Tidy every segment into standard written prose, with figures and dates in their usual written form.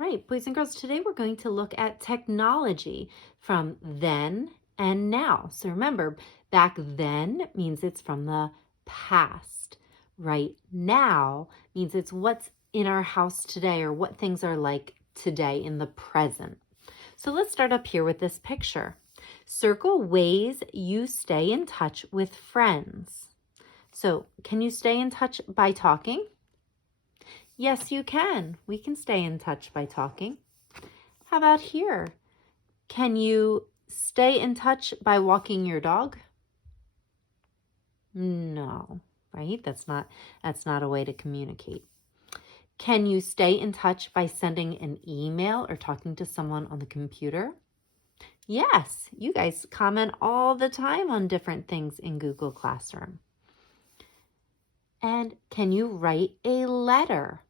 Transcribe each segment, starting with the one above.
right, boys and girls, today we're going to look at technology from then and now. So remember, back then means it's from the past. Right now means it's what's in our house today or what things are like today in the present. So let's start up here with this picture. Circle ways you stay in touch with friends. So can you stay in touch by talking? Yes, you can. We can stay in touch by talking. How about here? Can you stay in touch by walking your dog? No, right? That's not a way to communicate. Can you stay in touch by sending an email or talking to someone on the computer? Yes, you guys comment all the time on different things in Google Classroom. And can you write a letter?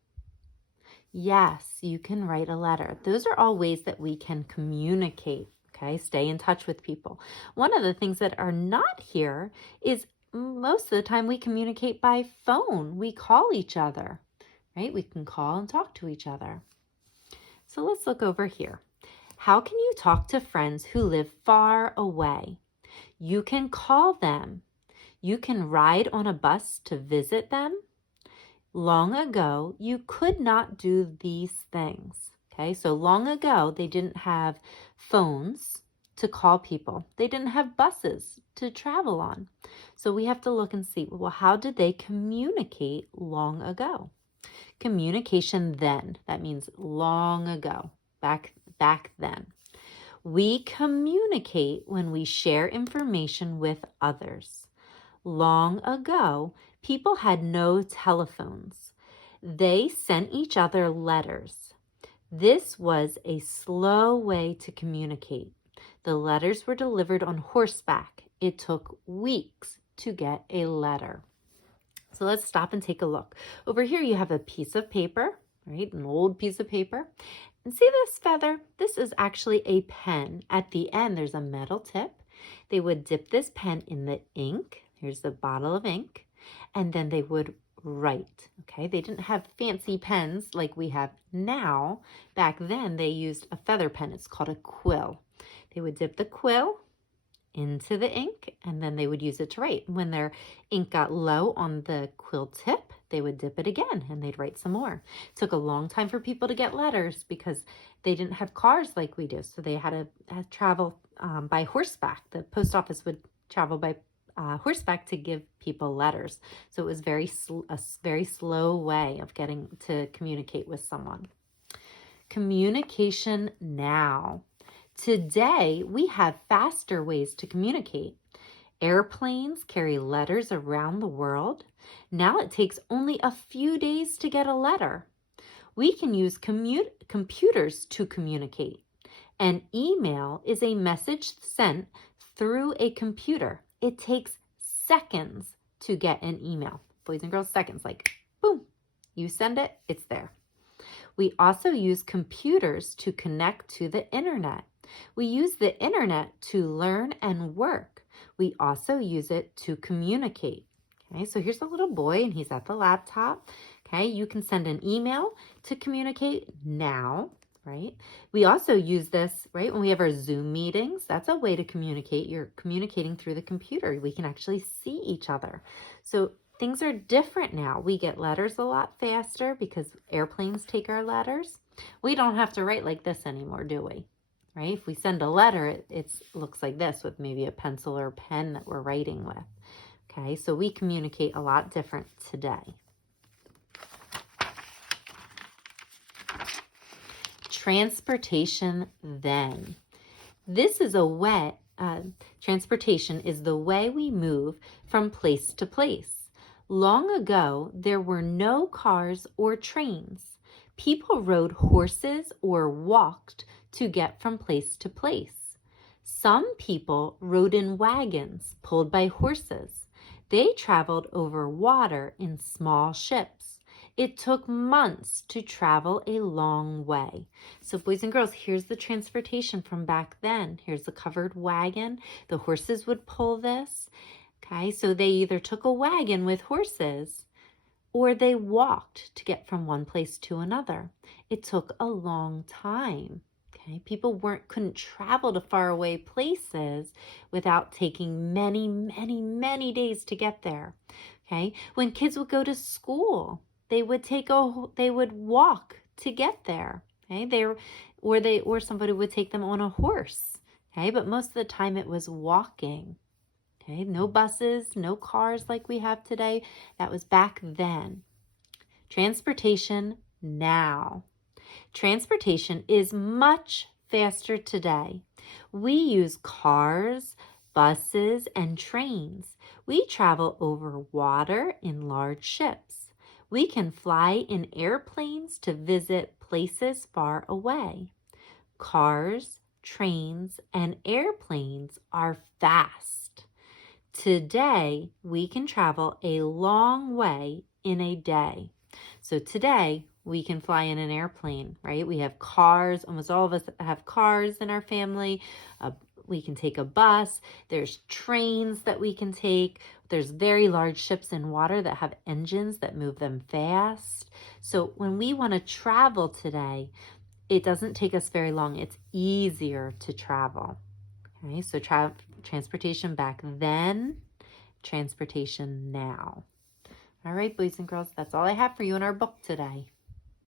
Yes, you can write a letter. Those are all ways that we can communicate, okay? Stay in touch with people. One of the things that are not here is most of the time we communicate by phone. We call each other, right? We can call and talk to each other. So let's look over here. How can you talk to friends who live far away? You can call them. You can ride on a bus to visit them. Long ago, you could not do these things. Okay, so long ago, they didn't have phones to call people. They didn't have buses to travel on. So we have to look and see, well, how did they communicate long ago? Communication then, that means long ago, back then. We communicate when we share information with others. Long ago, people had no telephones. They sent each other letters. This was a slow way to communicate. The letters were delivered on horseback. It took weeks to get a letter. So let's stop and take a look. Over here you have a piece of paper, right? An old piece of paper. And see this feather? This is actually a pen. At the end, there's a metal tip. They would dip this pen in the ink. Here's the bottle of ink. And then they would write, okay? They didn't have fancy pens like we have now. Back then, they used a feather pen. It's called a quill. They would dip the quill into the ink, and then they would use it to write. When their ink got low on the quill tip, they would dip it again, and they'd write some more. It took a long time for people to get letters because they didn't have cars like we do, so they had to travel by horseback. The post office would travel by horseback to give people letters. So it was a very slow way of getting to communicate with someone. Communication now. Today, we have faster ways to communicate. Airplanes carry letters around the world. Now it takes only a few days to get a letter. We can use computers to communicate. An email is a message sent through a computer. It takes seconds to get an email. Boys and girls, seconds, like boom, you send it, it's there. We also use computers to connect to the internet. We use the internet to learn and work. We also use it to communicate. Okay, so here's a little boy and he's at the laptop. Okay, you can send an email to communicate now, right? We also use this, right, when we have our Zoom meetings. That's a way to communicate. You're communicating through the computer. We can actually see each other. So things are different now. We get letters a lot faster because airplanes take our letters. We don't have to write like this anymore, do we? Right? If we send a letter, it looks like this with maybe a pencil or pen that we're writing with. Okay, so we communicate a lot different today. Transportation then. This is transportation is the way we move from place to place. Long ago, there were no cars or trains. People rode horses or walked to get from place to place. Some people rode in wagons pulled by horses. They traveled over water in small ships. It took months to travel a long way. So boys and girls, here's the transportation from back then. Here's the covered wagon. The horses would pull this. Okay, so they either took a wagon with horses or they walked to get from one place to another. It took a long time. Okay, people couldn't travel to faraway places without taking many, many, many days to get there. Okay, when kids would go to school, they would walk to get there. Okay, or somebody would take them on a horse. Okay, but most of the time it was walking. Okay, no buses, no cars like we have today. That was back then. Transportation now. Transportation is much faster today. We use cars, buses, and trains. We travel over water in large ships. We can fly in airplanes to visit places far away. Cars, trains, and airplanes are fast. Today, we can travel a long way in a day. So today, we can fly in an airplane, right? We have cars. Almost all of us have cars in our family. We can take a bus. There's trains that we can take. There's very large ships in water that have engines that move them fast. So when we want to travel today, it doesn't take us very long. It's easier to travel. Okay, so transportation back then, transportation now. All right, boys and girls, that's all I have for you in our book today.